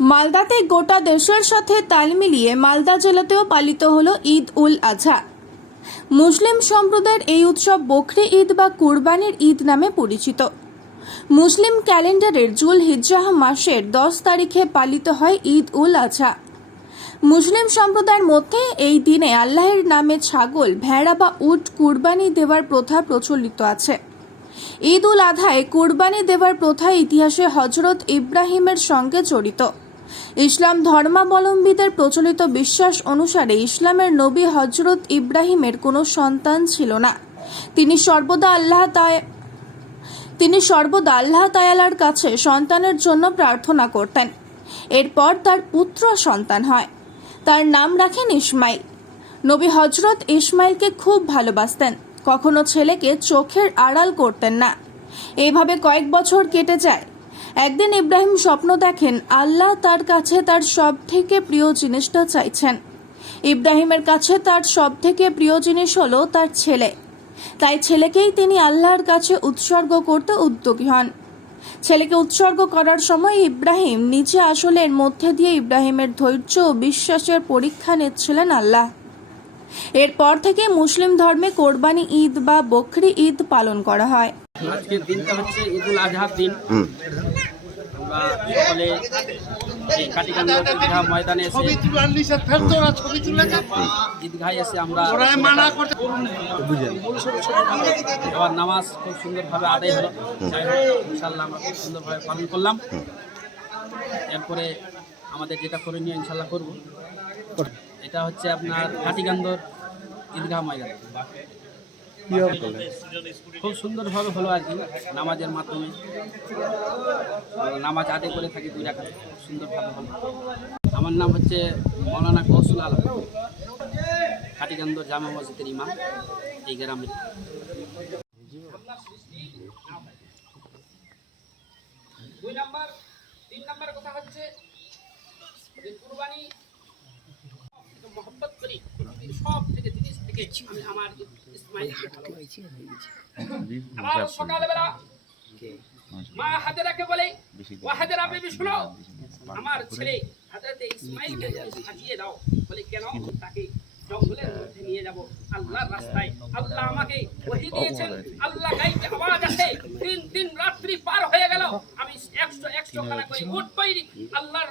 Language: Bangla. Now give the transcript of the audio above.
মালদাতে গোটা দেশের সাথে তাল মিলিয়ে মালদা জেলাতেও পালিত হল ঈদ উল আজহা মুসলিম সম্প্রদায়ের এই উৎসব বকরি ঈদ বা কুরবানির ঈদ নামে পরিচিত। মুসলিম ক্যালেন্ডারের জুল হিজ্জাহ মাসের দশ তারিখে পালিত হয় ঈদ উল আজহা মুসলিম সম্প্রদায়ের মধ্যে এই দিনে আল্লাহের নামে ছাগল, ভেড়া বা উট কুরবানি দেওয়ার প্রথা প্রচলিত আছে। ঈদ উল আধায় কুরবানি দেওয়ার প্রথা ইতিহাসে হজরত ইব্রাহিমের সঙ্গে জড়িত। ইসলাম ধর্মাবলম্বীদের প্রচলিত বিশ্বাস অনুসারে ইসলামের নবী হজরত ইব্রাহিমের কোনো সন্তান ছিল না। তিনি সর্বদা আল্লাহ তিনি সর্বদা আল্লাহ তায়ালার কাছে সন্তানের জন্য প্রার্থনা করতেন। এরপর তার পুত্র সন্তান হয়। তার নাম রাখেন ইসমাইল। নবী হজরত ইসমাইলকে খুব ভালোবাসতেন। কখনো ছেলেকে চোখের আড়াল করতেন না। এইভাবে কয়েক বছর কেটে যায়। একদিন ইব্রাহিম স্বপ্ন দেখেন আল্লাহ তার কাছে তার সব থেকে প্রিয় জিনিসটা চাইছেন। ইব্রাহিমের কাছে তার সব থেকে প্রিয় জিনিস হলো তার ছেলে। তাই ছেলেকেই তিনি আল্লাহর কাছে উৎসর্গ করতে উদ্যোগী হন। ছেলেকে উৎসর্গ করার সময় ইব্রাহিম নিচে আসলের মধ্যে দিয়ে ইব্রাহিমের ধৈর্য ও বিশ্বাসের পরীক্ষা নিচ্ছিলেন আল্লাহ। এরপর থেকে মুসলিম ধর্মে কোরবানি ঈদ বা বকরি ঈদ পালন করা হয়। আজকের দিনটা হচ্ছে ঈদুল আজহার দিন। সকলে এই কাটিকান্দা ঈদগাহ ময়দানে এসে ঈদগাহে এসে আমরা মানা আবার নামাজ খুব সুন্দরভাবে আদায় হলো। যাই হোক ইনশাল্লাহ আমরা খুব সুন্দরভাবে পালন করলাম। এরপরে আমাদের যেটা করণীয় ইনশাল্লাহ করব এটা হচ্ছে আপনার কাটিকান্দর ঈদগাহ ময়দান। খুব সুন্দরভাবে হলো আর কি নামাজের মাধ্যমে। নামাজ আদায় করে থাকি দুই রাখা খুব সুন্দরভাবে হলো। আমার নাম হচ্ছে মৌলানা কৌশল আলম। কাটিকান্দর জামা মসজিদের ইমাম এই গ্রামে দুই নাম্বার তিন নাম্বার কথা হচ্ছে যে কুরবানি মহব্বত করি। সব থেকে জিনিস থেকে আমি আমার আবার সকালবেলা মা হাজেরাকে বলে ও হাজেরা বেবি শোনো আমার ছেলে হাজরতে ইসমাইলকে তুমি দাও। বলে কেন? তাকে জঙ্গলের মধ্যে নিয়ে যাব। আল্লাহর রাস্তায় আল্লাহ আমাকে ওহি দিয়েছেন। আল্লাহ আওয়াজ আছে তিন দিন রাত্রি পার হয়ে গেল। আমি একশো একশো খানা করে উঠ পাইনি। আল্লাহর